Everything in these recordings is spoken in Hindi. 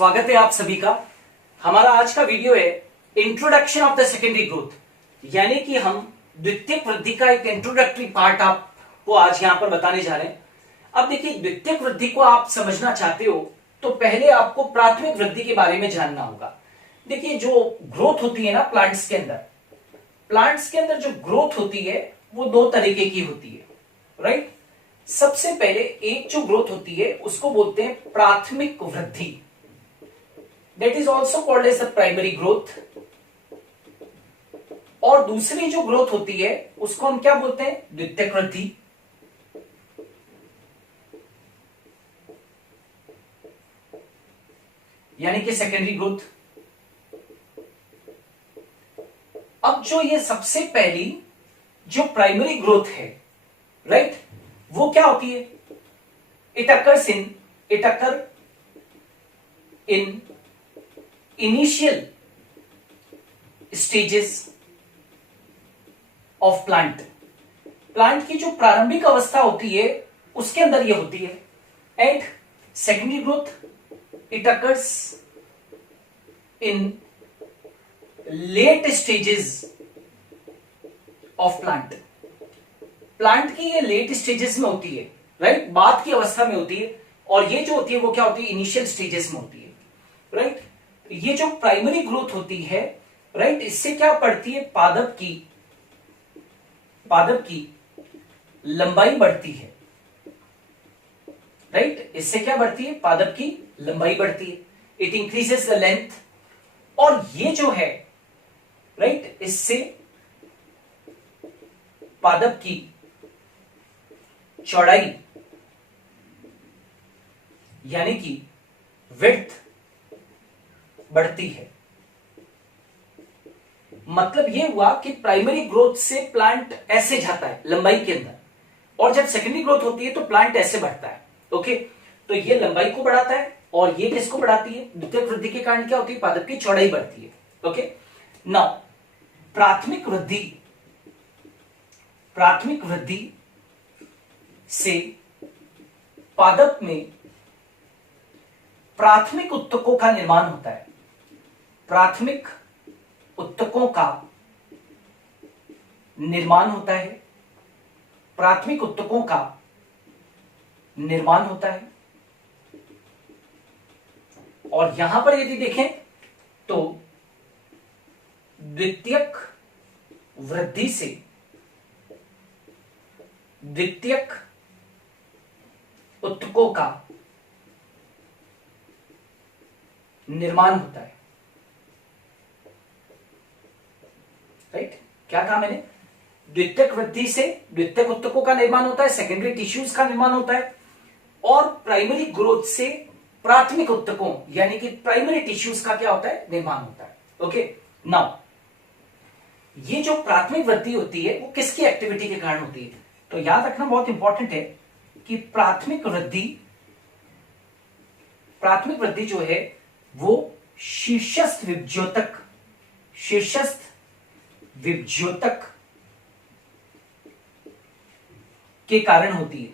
स्वागत है आप सभी का। हमारा आज का वीडियो है introduction of the secondary growth, यानी कि हम द्वितीयक वृद्धि का एक इंट्रोडक्टरी पार्ट आपको आज यहां पर बताने जा रहे हैं। अब देखिए, द्वितीयक वृद्धि को आप समझना चाहते हो तो पहले आपको प्राथमिक वृद्धि के बारे में जानना होगा। देखिए, जो ग्रोथ होती है ना प्लांट्स के अंदर जो ग्रोथ होती है वो दो तरीके की होती है, राइट। सबसे पहले एक जो ग्रोथ होती है उसको बोलते हैं प्राथमिक वृद्धि, that is also called as the primary growth. और दूसरी जो ग्रोथ होती है उसको हम क्या बोलते हैं, द्वितीयक वृद्धि। यानी कि सेकेंडरी ग्रोथ। अब जो ये सबसे पहली जो प्राइमरी ग्रोथ है, राइट, वो क्या होती है, it occur in initial stages of plant की जो प्रारंभिक अवस्था होती है उसके अंदर ये होती है। And secondary growth it occurs in late stages of plant की ये लेट स्टेजेस में होती है, राइट, बाद की अवस्था में होती है। और ये जो होती है वो क्या होती है, इनिशियल स्टेजेस में होती है, राइट। ये जो प्राइमरी ग्रोथ होती है, राइट, इससे क्या बढ़ती है, पादप की लंबाई बढ़ती है, राइट। इससे क्या बढ़ती है, पादप की लंबाई बढ़ती है, इट इंक्रीजेस द लेंथ। और ये जो है, राइट, इससे पादप की चौड़ाई यानी कि विड्थ बढ़ती है। मतलब ये हुआ कि प्राइमरी ग्रोथ से प्लांट ऐसे जाता है लंबाई के अंदर, और जब सेकेंडरी ग्रोथ होती है तो प्लांट ऐसे बढ़ता है। ओके, तो ये लंबाई को बढ़ाता है और ये किसको बढ़ाती है, द्वितीयक वृद्धि के कारण क्या होती है, पादप की चौड़ाई बढ़ती है। ओके, नाउ प्राथमिक वृद्धि से पादप में प्राथमिक उत्तकों का निर्माण होता है। प्राथमिक उत्तकों का निर्माण होता है, प्राथमिक उत्तकों का निर्माण होता है। और यहां पर यदि देखें तो द्वितीयक वृद्धि से द्वितीयक उत्तकों का निर्माण होता है, राइट। क्या कहा मैंने, द्वितीयक वृद्धि से द्वितीयक उत्तकों का निर्माण होता है, सेकेंडरी टिश्यूज का निर्माण होता है, और प्राइमरी ग्रोथ से प्राथमिक उत्तकों यानी कि प्राइमरी टिश्यूज का क्या होता है, निर्माण होता है। ओके, नाउ ये जो प्राथमिक वृद्धि होती है वो किसकी एक्टिविटी के कारण होती है, तो याद रखना बहुत इंपॉर्टेंट है कि प्राथमिक वृद्धि जो है वो शीर्षस्थ विभज्योतक के कारण होती है।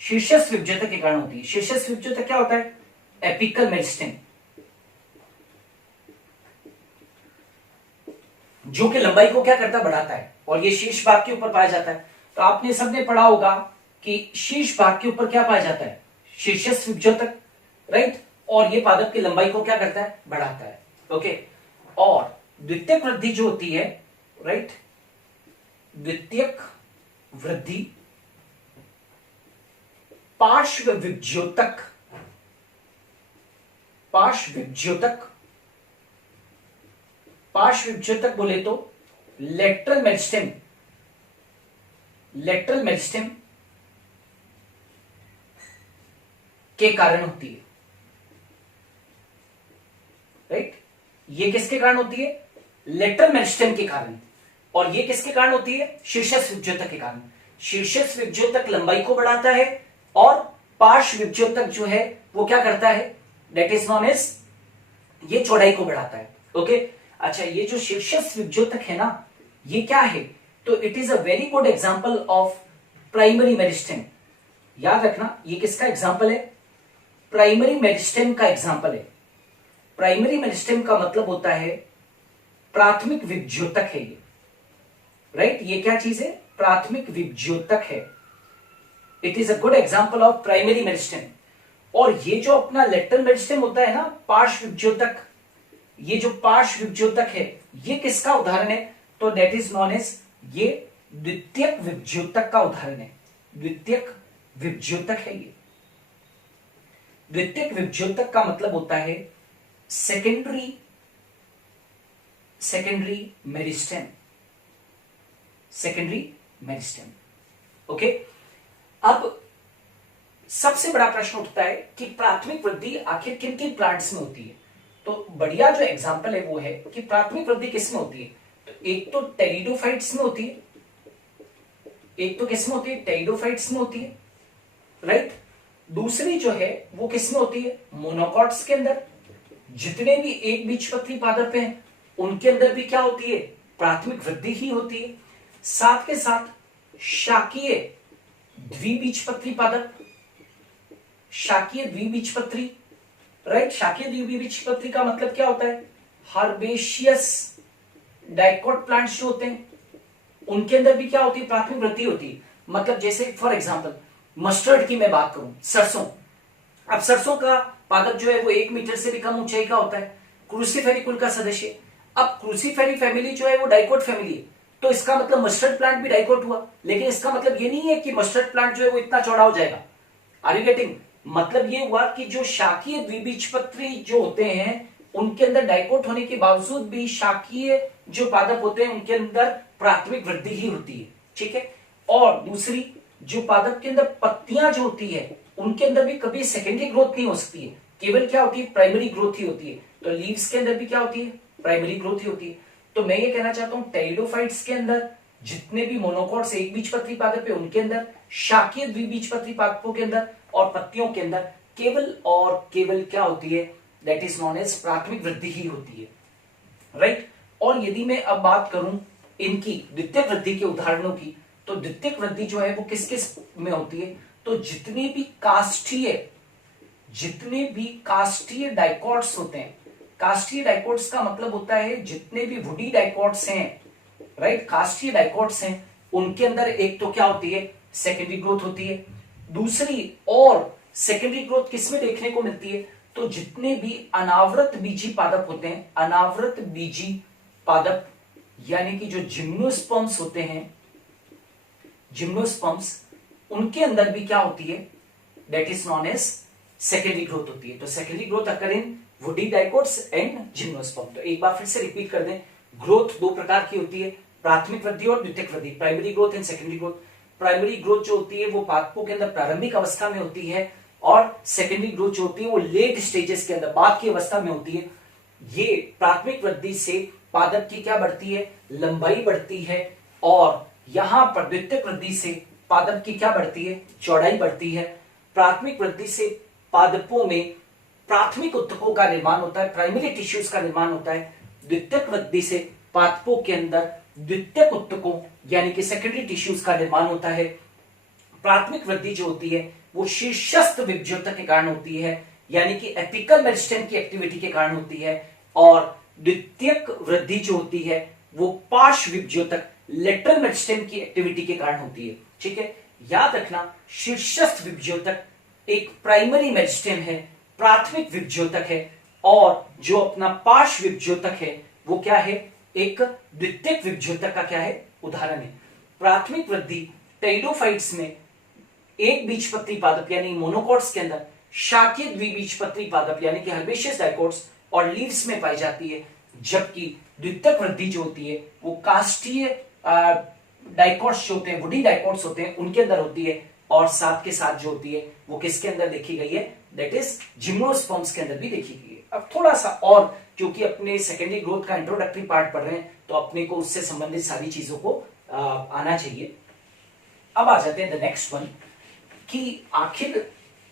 शीर्षस्थ विभज्योतक के कारण होती है। शीर्षस्थ विभज्योतक क्या होता है, एपिकल मेरिस्टेम, जो कि लंबाई को क्या करता है, बढ़ाता है, और ये शीर्ष भाग के ऊपर पाया जाता है। तो आपने सबने पढ़ा होगा कि शीर्ष भाग के ऊपर क्या पाया जाता है, शीर्षस्थ विभज्योतक, राइट। और ये पादप की लंबाई को क्या करता है, बढ़ाता है। ओके, और द्वितीयक वृद्धि जो होती है, राइट, द्वितीयक वृद्धि पार्श्व विभज्योतक बोले तो लेटरल मेरिस्टेम के कारण होती है, राइट। ये किसके कारण होती है, लेटरल मेरिस्टेम के कारण। और ये किसके कारण होती है, शीर्षस्थ विभज्योतक के कारण। शीर्षस्थ विभज्योतक लंबाई को बढ़ाता है और पार्श्व विभज्योतक जो है वो क्या करता है, दैट इज नॉन एज, ये चौड़ाई को बढ़ाता है। ओके, अच्छा, ये जो शीर्षस्थ विभज्योतक है ना, ये क्या है, तो it is a very good example of primary meristem. याद रखना ये किसका एग्जांपल है, प्राइमरी मेरिस्टेम का एग्जांपल है। प्राइमरी मेरिस्टेम का मतलब होता है प्राथमिक विभज्योतक है ये, राइट? ये क्या चीज है? प्राथमिक विभज्योतक है। It is a good example of primary meristem. और ये जो अपना लेटरल मेरिस्टेम होता है ना, पार्श्व विभज्योतक, ये जो पार्श्व विभज्योतक है ये किसका उदाहरण है? तो दैट इज नॉन एज, ये द्वितीयक विभज्योतक का उदाहरण है। द्वितीयक विभज्योतक है ये। द्वितीयक विभज्योतक का मतलब होता है secondary meristem. Secondary meristem, okay. अब सबसे बड़ा प्रश्न उठता है कि प्राथमिक वृद्धि आखिर किन किन प्लांट्स में होती है? तो बढ़िया जो एग्जांपल है वो है कि प्राथमिक वृद्धि किस में होती है? तो एक तो टेरिडोफाइट्स में होती है, एक तो किस में होती है? टेरिडोफाइट्स में होती है, राइट। दूसरी जो है वो किस में होती है? मोनोकॉट्स के अंदर। जितने भी एक बीजपत्री पादप हैं उनके अंदर भी क्या होती है? प्राथमिक वृद्धि ही होती है। साथ के साथ शाकीय द्विबीजपत्री पादप, शाकीय द्विबीजपत्री, राइट। शाकीय द्विबीजपत्री का मतलब क्या होता है? हर्बेशियस डाइकोट प्लांट्स जो होते हैं उनके अंदर भी क्या होती है? प्राथमिक वृद्धि होती है। मतलब जैसे फॉर एग्जांपल मस्टर्ड की मैं बात करूं, सरसों। अब सरसों का पादप जो है वो 1 मीटर से भी कम ऊंचाई का होता है, क्रूसीफेरी कुल का सदस्य। अब क्रूसीफेरी फैमिली जो है वो डाइकोट फैमिली है, तो इसका मतलब मस्टर्ड प्लांट भी डाइकोट हुआ। लेकिन इसका मतलब ये नहीं है कि मस्टर्ड प्लांट जो है वो इतना चौड़ा हो जाएगा। Are you getting? मतलब ये हुआ कि जो शाकीय द्विबीजपत्री जो होते हैं उनके अंदर डाइकोट होने के बावजूद भी शाकीय जो पादप होते हैं उनके अंदर प्राथमिक वृद्धि ही होती है, ठीक है। और दूसरी, जो पादप के अंदर पत्तियां जो होती है उनके अंदर भी कभी सेकेंडरी ग्रोथ नहीं हो सकती है, केवल क्या होती है? प्राइमरी ग्रोथ ही होती है। तो लीव्स के अंदर भी क्या होती है? प्राइमरी ग्रोथ ही होती है। तो मैं ये कहना चाहता हूं टेरिडोफाइट्स के अंदर जितने भी मोनोकॉट्स एक बीजपत्री पादप है उनके अंदर, शाकीय द्विबीजपत्री पादपों के अंदर और पत्तियों के अंदर केवल और केवल क्या होती है? दैट इज नॉन एज प्राथमिक वृद्धि ही होती है, राइट। और यदि मैं अब बात करूं इनकी द्वितीयक वृद्धि के उदाहरणों की, तो द्वितीयक वृद्धि जो है वो किस किस में होती है? तो जितने भी काष्ठीय डाइकोट्स होते हैं, काष्ठीय डाइकोट्स का मतलब होता है जितने भी वुडी डाइकोट्स हैं, राइट, काष्ठीय डाइकोट्स हैं उनके अंदर एक तो क्या होती है? सेकेंडरी ग्रोथ होती है। दूसरी और सेकेंडरी ग्रोथ किसमें देखने को मिलती है? तो जितने भी अनावृत बीजी पादप होते हैं, अनावृत बीजी पादप यानी कि जो जिम्नोस्पर्म्स होते हैं, जिम्नोस्पर्म्स, उनके अंदर भी क्या होती है? That is known as secondary growth होती है। तो secondary growth occur in woody dicots and gymnosperm. तो एक बार फिर से रिपीट कर दें, ग्रोथ दो प्रकार की होती है, प्राथमिक वृद्धि और द्वितीयक वृद्धि, primary growth and secondary growth. Primary growth जो होती है वो पादपों के अंदर प्रारंभिक अवस्था में होती है और सेकेंडरी ग्रोथ जो होती है वो लेट स्टेजेस के अंदर, बाद की अवस्था में होती है। ये प्राथमिक वृद्धि से पादप की क्या बढ़ती है? लंबाई बढ़ती है। और यहां पर द्वितीयक वृद्धि से पादप की क्या बढ़ती है? चौड़ाई बढ़ती है। प्राथमिक वृद्धि से पादपों में प्राथमिक उत्तकों का निर्माण होता है, प्राइमरी टिश्यूज का निर्माण होता है। द्वितीयक वृद्धि से पादपों के अंदर द्वितीयक उत्तकों यानी कि सेकेंडरी टिश्यूज का निर्माण होता है। प्राथमिक वृद्धि जो होती है वो शीर्षस्थ विभज्योतक के कारण होती है, यानी कि एपिकल मेरिस्टेम की एक्टिविटी के कारण होती है। और द्वितीयक वृद्धि जो होती है वो पार्श्व विभज्योतक लेटरल मेरिस्टेम की एक्टिविटी के कारण होती है, ठीक है। याद रखना, शीर्षस्थ विभज्योतक एक प्राइमरी मेरिस्टेम है, प्राथमिक विभज्योतक है, और जो अपना पार्श्व विभज्योतक है वो क्या है? एक द्वितीयक विभज्योतक का क्या है? उदाहरण है। प्राथमिक वृद्धि टेरिडोफाइट्स में एक बीजपत्री पादप यानी मोनोकॉट्स के अंदर, शाकीय द्विबीजपत्री पादप यानी कि हर्बेशियस डाइकोट्स और लीव्स में पाई जाती है। जबकि द्वितीयक वृद्धि जो होती है वो काष्ठीय डाइकोट्स जो होते हैं, वुडी डाइकोट्स होते हैं, उनके अंदर होती है। और साथ के साथ जो होती है वो किसके अंदर देखी गई है? दैट इज जिम्नोस्पर्म्स के अंदर भी देखी गई है। अब थोड़ा सा और, क्योंकि अपने सेकेंडरी ग्रोथ का इंट्रोडक्टरी पार्ट पढ़ रहे हैं तो अपने को उससे संबंधित सारी चीजों को आना चाहिए। अब आ जाते हैं द नेक्स्ट वन कि आखिर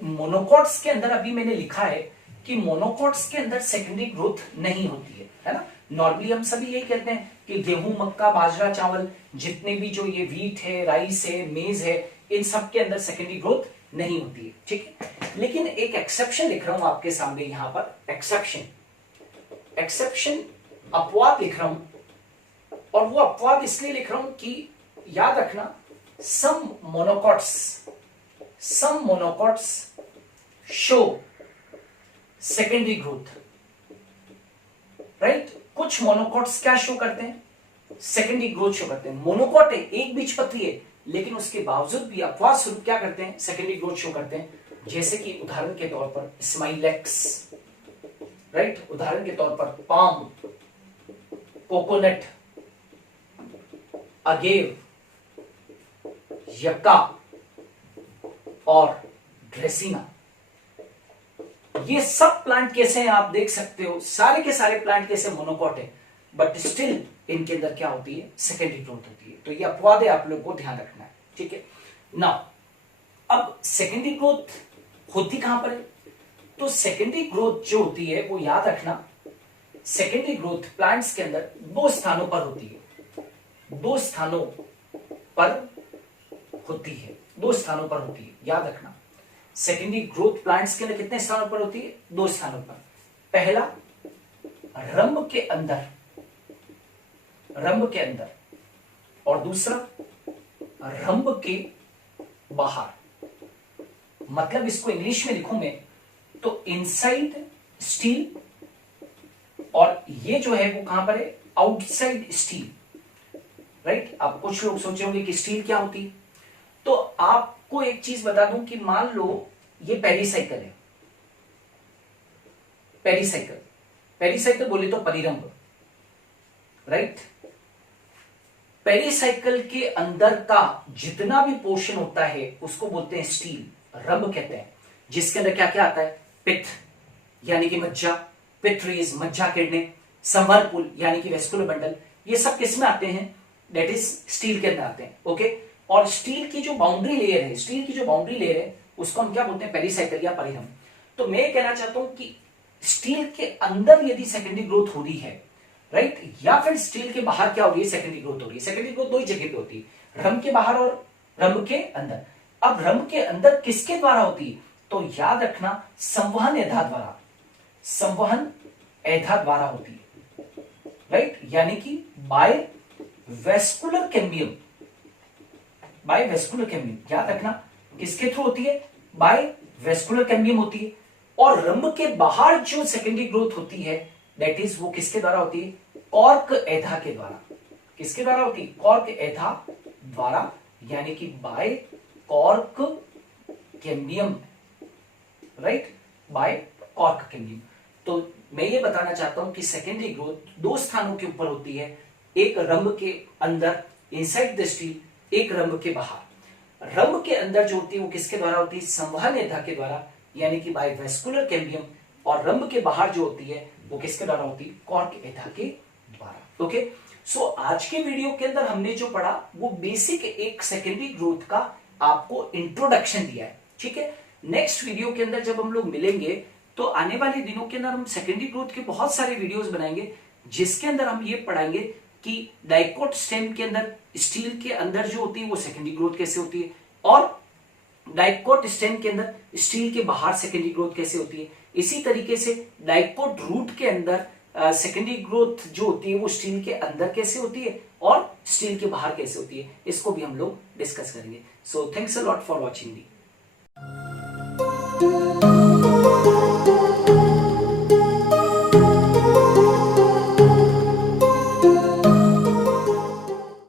मोनोकॉट्स के अंदर, अभी मैंने लिखा है कि मोनोकॉट्स के अंदर सेकेंडरी ग्रोथ नहीं होती है ना। नॉर्मली हम सभी यही कहते हैं कि गेहूं, मक्का, बाजरा, चावल, जितने भी जो ये व्हीट है, राइस है, मेज है, इन सब के अंदर सेकेंडरी ग्रोथ नहीं होती है, ठीक है। लेकिन एक एक्सेप्शन लिख रहा हूं आपके सामने यहां पर, एक्सेप्शन अपवाद लिख रहा हूं, और वो अपवाद इसलिए लिख रहा हूं कि याद रखना some monocots show secondary growth, right. कुछ मोनोकॉट्स क्या शो करते हैं, सेकेंडरी ग्रोथ शो करते हैं। मोनोकॉट है, एक बीजपत्री है, लेकिन उसके बावजूद भी अपवाद स्वरूप क्या करते हैं, सेकेंडरी ग्रोथ शो करते हैं। जैसे कि उदाहरण के तौर पर स्माइलेक्स, राइट, उदाहरण के तौर पर पाम, कोकोनट, अगेव, यक्का और ड्रेसिना। ये सब प्लांट कैसे हैं आप देख सकते हो, सारे के सारे प्लांट कैसे मोनोकॉट है, बट स्टिल इनके अंदर क्या होती है, सेकेंडरी ग्रोथ होती है। तो ये अपवाद है, आप लोगों को ध्यान रखना है, ठीक है। नाउ अब सेकेंडरी ग्रोथ होती कहां पर है, तो सेकेंडरी ग्रोथ जो होती है वो याद रखना, सेकेंडरी ग्रोथ प्लांट्स के अंदर दो स्थानों पर होती है, दो स्थानों पर होती है, दो स्थानों पर होती है, याद रखना। सेकेंडरी ग्रोथ प्लांट्स के अंदर कितने स्थानों पर होती है, दो स्थानों पर। पहला रंभ के अंदर, और दूसरा रंभ के बाहर। मतलब इसको इंग्लिश में लिखूं मैं तो इनसाइड स्टील, और ये जो है वो कहां पर है, आउटसाइड स्टील, राइट। अब कुछ लोग सोचे होंगे कि स्टील क्या होती है, तो आपको एक चीज बता दूं कि मान लो ये पेरिसाइकिल है, पेरिसाइकिल बोले तो परिरंभ, राइट। पेरिसाइकिल के अंदर का जितना भी पोर्शन होता है उसको बोलते हैं स्टील, रंभ कहते हैं, जिसके अंदर क्या क्या आता है, पित्त यानी कि मज्जा, पित्रीज मज्जा किरणें, संवहन यानी कि वेस्कुलर बंडल, ये सब किस में आते हैं, दैट इज स्टील के अंदर आते हैं, ओके। और स्टील की जो बाउंड्री लेयर है, उसको हम क्या बोलते हैं, पेरिसाइकिल या परिरंभ। तो मैं कहना चाहता हूं कि स्टील के अंदर यदि सेकेंडरी ग्रोथ हो रही है, राइट, या फिर स्टील के बाहर क्या हो रही है, सेकेंडरी ग्रोथ हो रही है। सेकेंडरी ग्रोथ दो ही जगह पे होती है, रंभ के बाहर और रंभ के अंदर। अब रंभ के अंदर किसके द्वारा होती है, तो याद रखना संवहन एधा द्वारा होती है, राइट, यानी कि बाय वेस्कुलर कैम्बियम, याद रखना किसके थ्रू होती है, बाय वेस्कुलर कैम्बियम होती है। और रंभ के बाहर जो सेकेंडरी ग्रोथ होती है, दैट इज वो किसके द्वारा होती है, कॉर्क एधा के द्वारा। किसके द्वारा होती है, कॉर्क एधा द्वारा, यानी कि by cork cambium, right, by cork cambium. तो मैं ये बताना चाहता हूं कि सेकेंडरी ग्रोथ दो स्थानों के ऊपर होती है, एक रंभ के अंदर इनसाइड द स्टील, एक रंभ के बाहर। रंभ के अंदर जो होती है वो किसके द्वारा होती है, संवहन एधा के द्वारा, यानी कि बाय वेस्कुलर कैम्बियम। और रंभ के बाहर जो होती है वो किसके द्वारा होती है, कॉर्क एधा के द्वारा, ओके। सो आज के वीडियो के अंदर हमने जो पढ़ा वो बेसिक एक सेकेंडरी ग्रोथ का आपको इंट्रोडक्शन दिया है, ठीक है। नेक्स्ट वीडियो के अंदर जब हम लोग मिलेंगे तो आने वाले दिनों के अंदर हम सेकेंडरी ग्रोथ के बहुत सारे वीडियोस बनाएंगे, जिसके अंदर हम ये पढ़ाएंगे कि डाइकोट स्टेम के अंदर स्टील के अंदर जो होती है वो सेकेंडरी ग्रोथ कैसे होती है, और डाइकोट स्टेम के अंदर स्टील के बाहर सेकेंडरी ग्रोथ कैसे होती है। इसी तरीके से डाइकोट रूट के अंदर सेकेंडरी ग्रोथ जो होती है वो स्टील के अंदर कैसे होती है और स्टील के बाहर कैसे होती है, इसको भी हम लोग डिस्कस करेंगे। So thanks a lot for watching me.